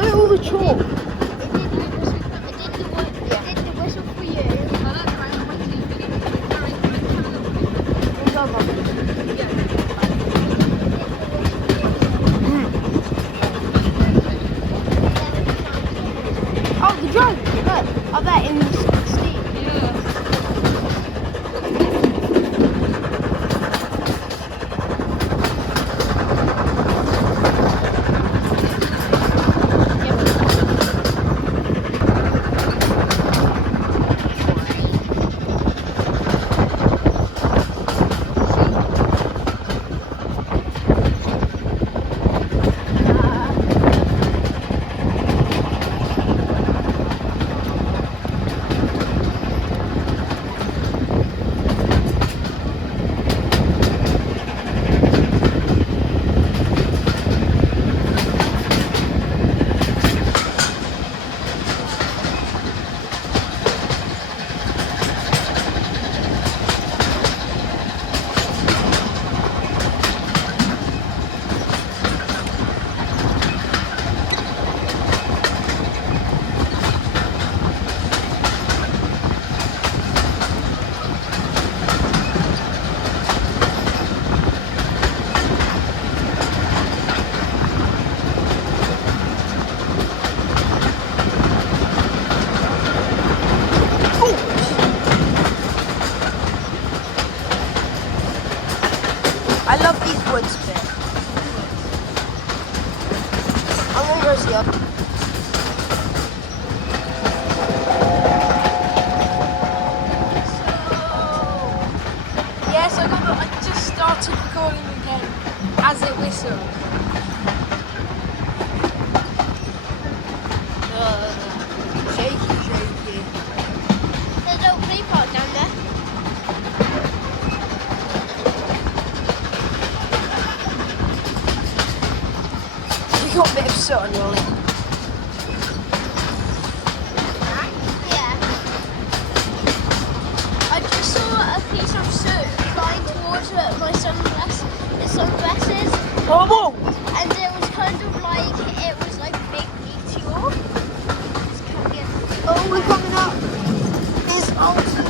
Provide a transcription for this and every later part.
Look at all the chalk. It did the whistle for you. Oh, that's right. I'm waiting for you to carry Oh, the drone. Look, I bet in the steam. I love these woods bit. I'm gonna go see up. Yes, I just started recording again as it whistled. Shaky. There's a little play park down there. You got a bit of soot on your lip. Yeah. I just saw a piece of soot flying towards my sunglasses, Oh, whoa! and it was kind of like it was like a big meteor. It's coming in. Oh, we're coming up. It's Alton.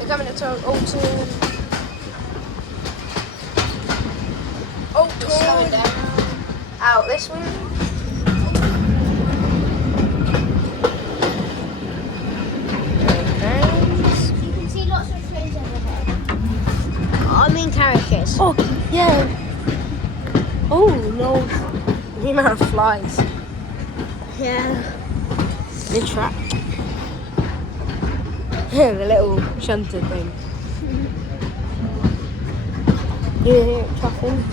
We're coming up to Alton. It's slowing down. Out this way. You can see lots of trees over here. I mean carriages. Oh, yeah. Oh, no. The amount of flies. Yeah. The trap. Yeah, the little shunted thing. You hear it chopping?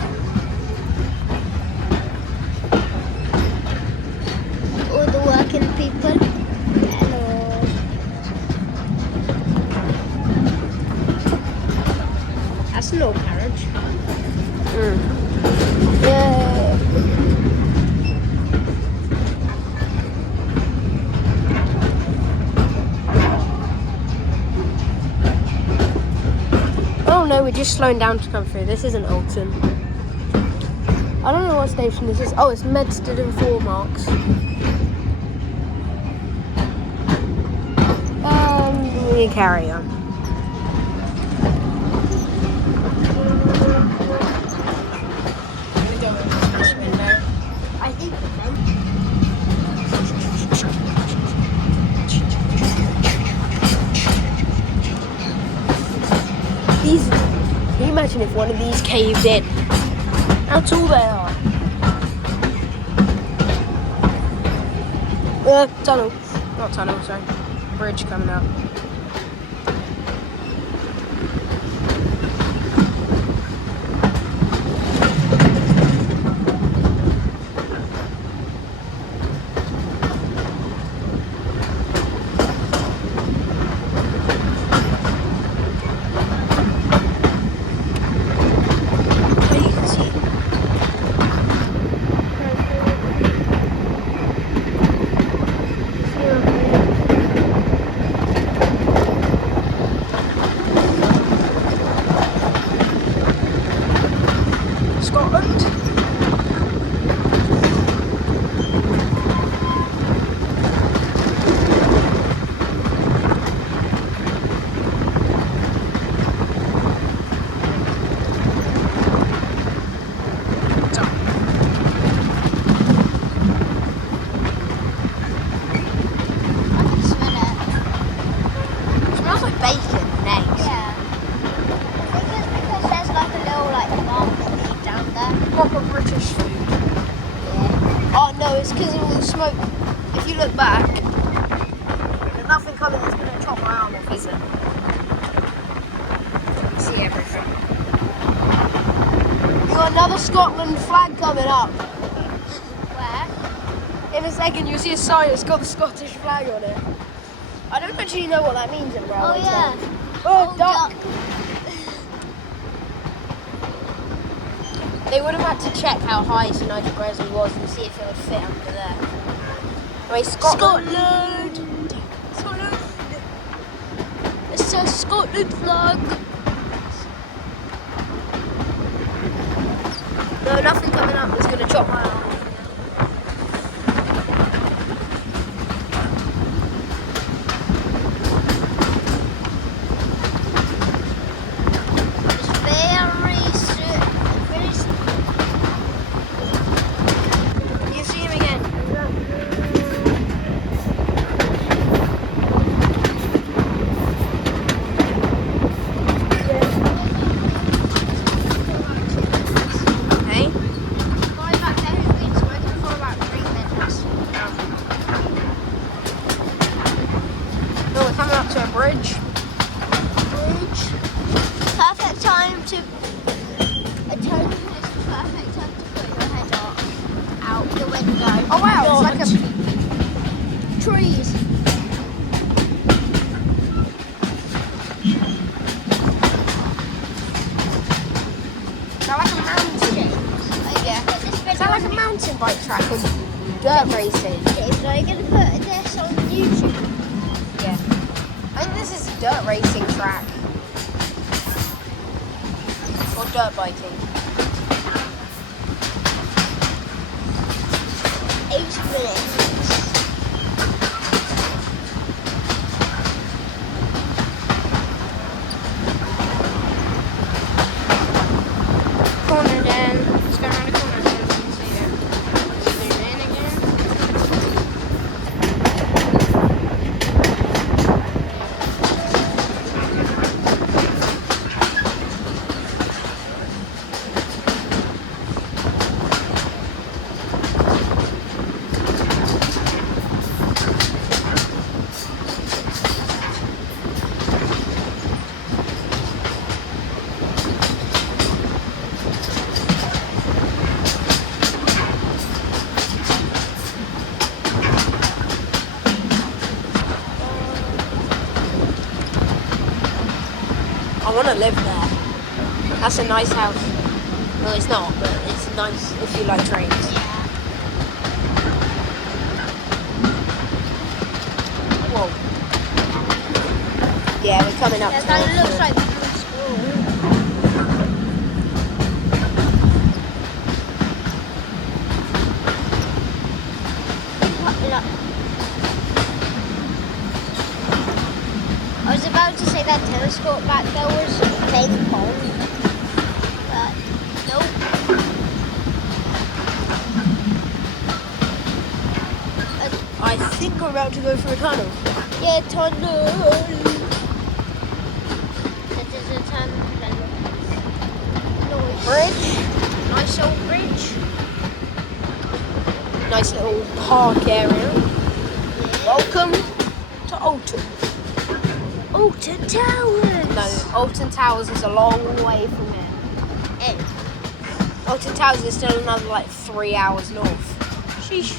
All the working people. Hello. That's an old carriage. Yeah. Oh no, we're just slowing down to come through. This isn't Alton. I don't know what station this is. Oh, it's Medsted and 4 Marks. We carry on. This window. I think These. Can you imagine if one of these caved in? How tall they are. Tunnel. Not tunnel, sorry. Bridge coming up. smoke, if you look back, there's nothing coming that's going to chop my arm off, is it? You see everything. You got another Scotland flag coming up. Where? In a second, you'll see a sign that's got the Scottish flag on it. I don't actually know what that means in railway Oh yeah. terms. Oh, duck! They would have had to check how high Sir Nigel Gresley was and see if it would fit under there. Anyway, Scotland! Scotland! It's a Scotland flag. No, nothing coming up that's going to chop my arm. You see him again. Okay. Guy back there who's been smoking for about 3 minutes. No, we're coming up to a bridge. Perfect time to. I tell you, it's the perfect time to put your head out the window. Oh wow, it's like a trees. Is that like a mountain? Yeah. Is that like a mountain bike track or dirt racing? Are you going to put this on YouTube? Yeah. I think this is a dirt racing track. Or dirt biking. 8 minutes. Corner then. Let's go around the corner so we can see it. Zoom in again. I want to live there. That's a nice house. Well, it's not, but it's nice if you like trains. Yeah. Whoa. Yeah, we're coming up Yeah, to that it. looks like the school. I was about to say that tennis court back there was ping pong, but nope. I think we're about to go through a tunnel. Yeah, tunnel. That is a tunnel. Nice. Bridge. Nice old bridge. Nice little park area. Welcome to Alton. Alton Towers. No, Alton Towers is a long way from here. Eh. Alton Towers is still another like 3 hours north. Sheesh.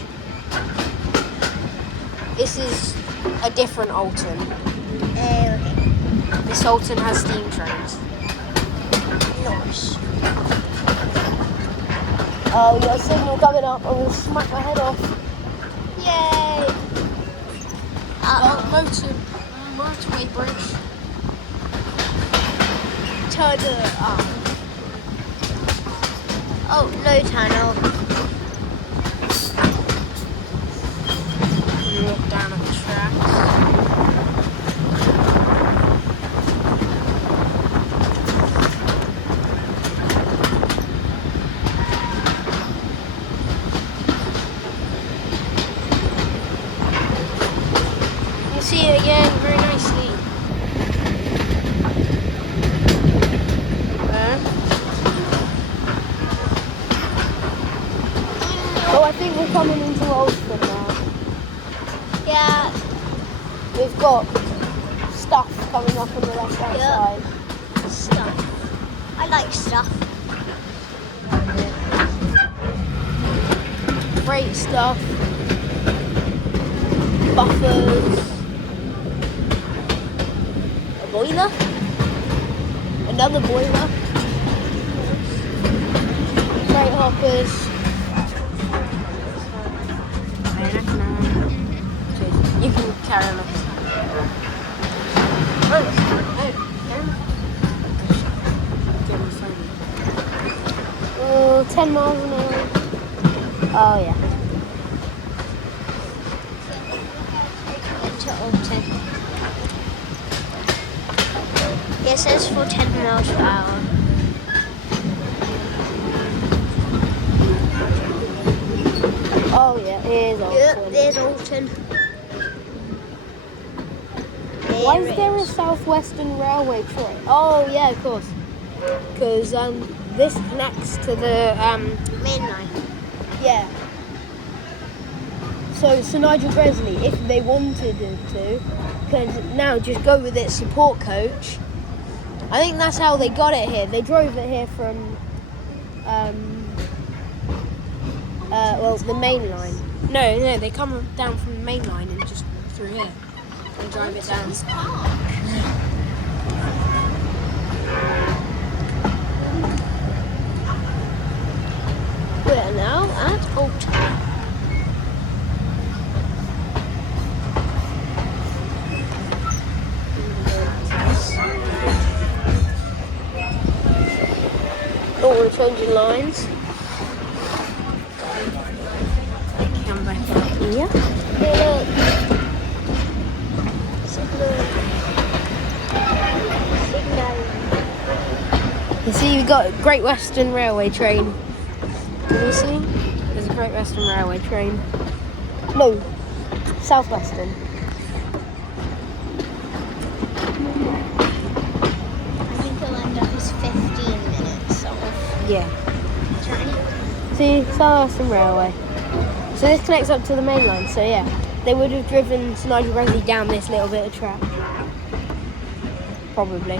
This is a different Alton. Okay. This Alton has steam trains. Nice. Oh, you got a signal coming up. I'm going to smack my head off. Yay. Motorway bridge. Tunnel. Oh, no tunnel. Walk down at the tracks. You see it again very nicely. Oh, I think we're coming into Alton now. Yeah. We've got stuff coming up on the left hand Yeah. side. Stuff. I like stuff. Great stuff. Buffers. A boiler. Another boiler. Crate hoppers. You can carry on. Oh, 10 miles an hour. Oh yeah. Into Alton. Yeah, it says for 10 miles per hour. Oh yeah, it is Alton. Yep, there's Alton. Why is there a Southwestern Railway train? Oh yeah, of course. Because this connects to the Main line. yeah. So Sir Nigel Gresley, if they wanted it to, could now just go with its support coach. I think that's how they got it here. They drove it here from well, the main line. No, they come down from the main line and just through here and drive it down. We're now at Alton. Oh, we're changing lines. Come back up here. Hey, look. Signal. You see, we got a Great Western Railway train. Can you see? There's a Great Western Railway train. No, Southwestern. I think we'll end up as 15 minutes off. Yeah. Right. See, Southwestern Railway. So this connects up to the main line. So yeah, they would have driven Sir Nigel Gresley down this little bit of track. Probably.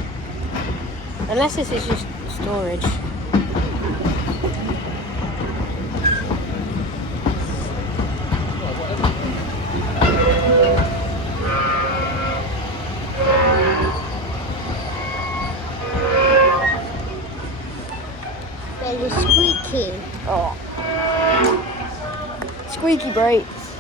Unless this is just storage. Very squeaky. Oh. Squeaky brakes.